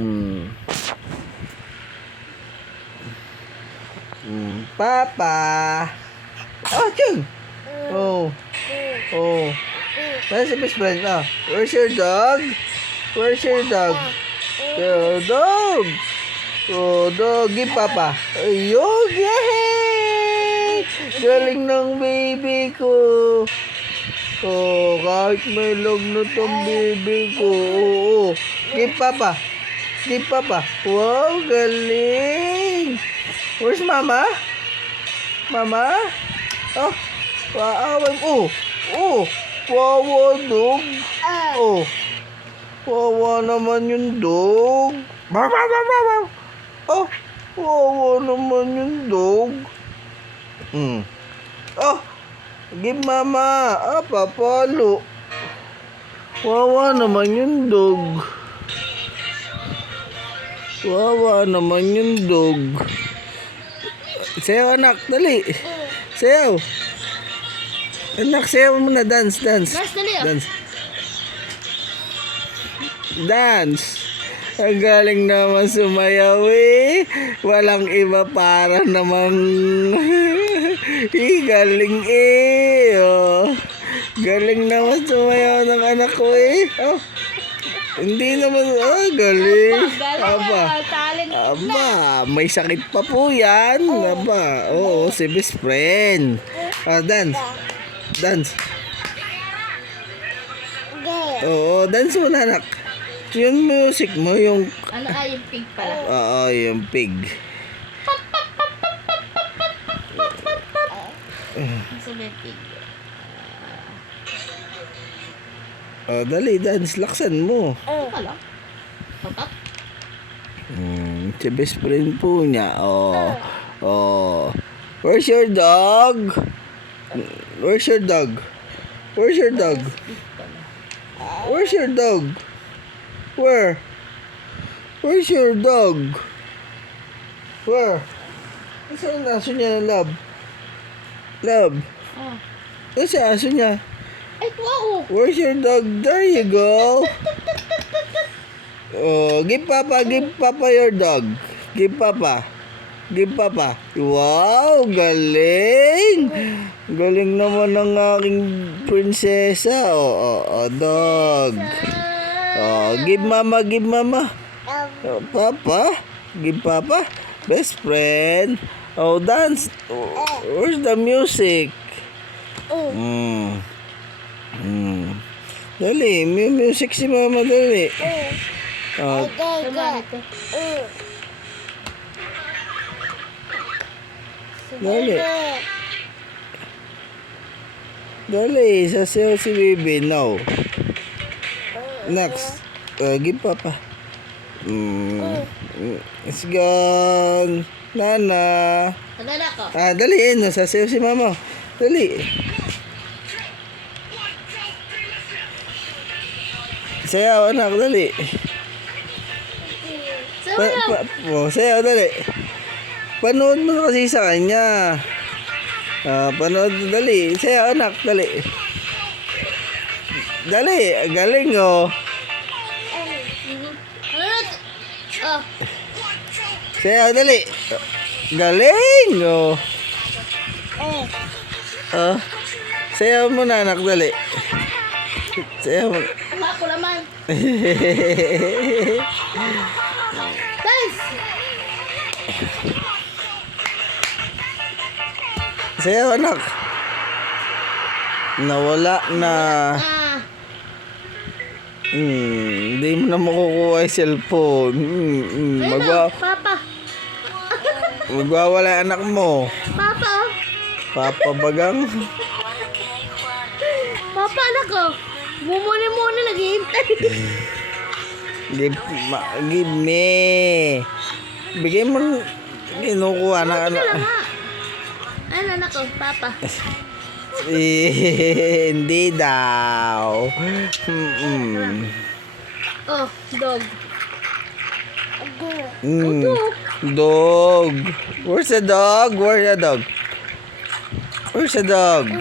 Mm. Papa. Oh, Chung. Oh. Oh. Where's the best friend? Ah, where's your dog? Where's your dog? Your dog. Oh, dog. Give Papa. Ayun. Yay! Galing ng baby ko. Oh, kahit may log na tong baby ko. Oo. Give Papa. Give Papa. Wow, galing. Where's Mama? Mama? Oh, paaway. Oh, oh. Wawa dog. Oh. Wawa naman yung dog. Baw, baw, baw, baw, baw. Oh, wawa naman yung dog. Oh, give Mama. Ah, papalo. Wawa naman yung dog. Wawa naman yung dog. Sayaw, anak. Dali. Sayaw. Anak, sayaw muna. Dance, dance. Dance. Dance. Ang galing naman sumayaw eh. Walang iba para naman. Galing eh. Oh. Galing naman sumayaw ng anak ko eh. Oh. Hindi naman. Galing. Aba, may sakit pa po yan. Aba, oo, si best friend. Dance. Dance. Oo, dance mo na, anak. Yung music mo, yung... Ano yung pig pala? Oo, yung pig. Sabi pig. Dali, dance. Laksan mo. Ito pala? Papat? Si best friend po niya. Oh. Where's your dog? Where's your dog? Where's your dog? Where's your dog? Where? Where's your dog? Where? Saan ang aso niya, love? Love? Saan ang aso niya? Ay, wow! Where's your dog? There you go. Oh, give Papa your dog. Give Papa. Give Papa. Wow, galing. Galing naman ng aking prinsesa. Oh, dog. Oh, give Mama. Oh, Papa. Give Papa. Best friend. Oh, dance. Oh, where's the music? Dali, may music si Mama, dali. Dali. Dali, sasayaw si baby. No. Next. Give Papa. It's gone. Nana. Nagala ko. Dali, sasayaw si Mama. Dali. Sayaw, anak, dali. Sayaw, dali. Panood mo na kasi sa kanya. Panood, dali. Sayaw, anak, dali. Dali, galing, oh. Sayaw, dali. Galing, oh. Sayaw mo na, anak, dali. Sayaw mo. Ako naman. Dance! Sayaw, anak. Nawala na. Hindi mo na makukuha yung cellphone. Papa. Magwawala anak mo. Papa. Papa bagang. Papa, anak ko. Mumuni-muni naghihintay. Give me. Bigay mo. Kinukuha na ano. Ano, anak ko, Papa. Hindi daw. Oh, dog. Dog. Where's the dog? Where's the dog? Where's the dog?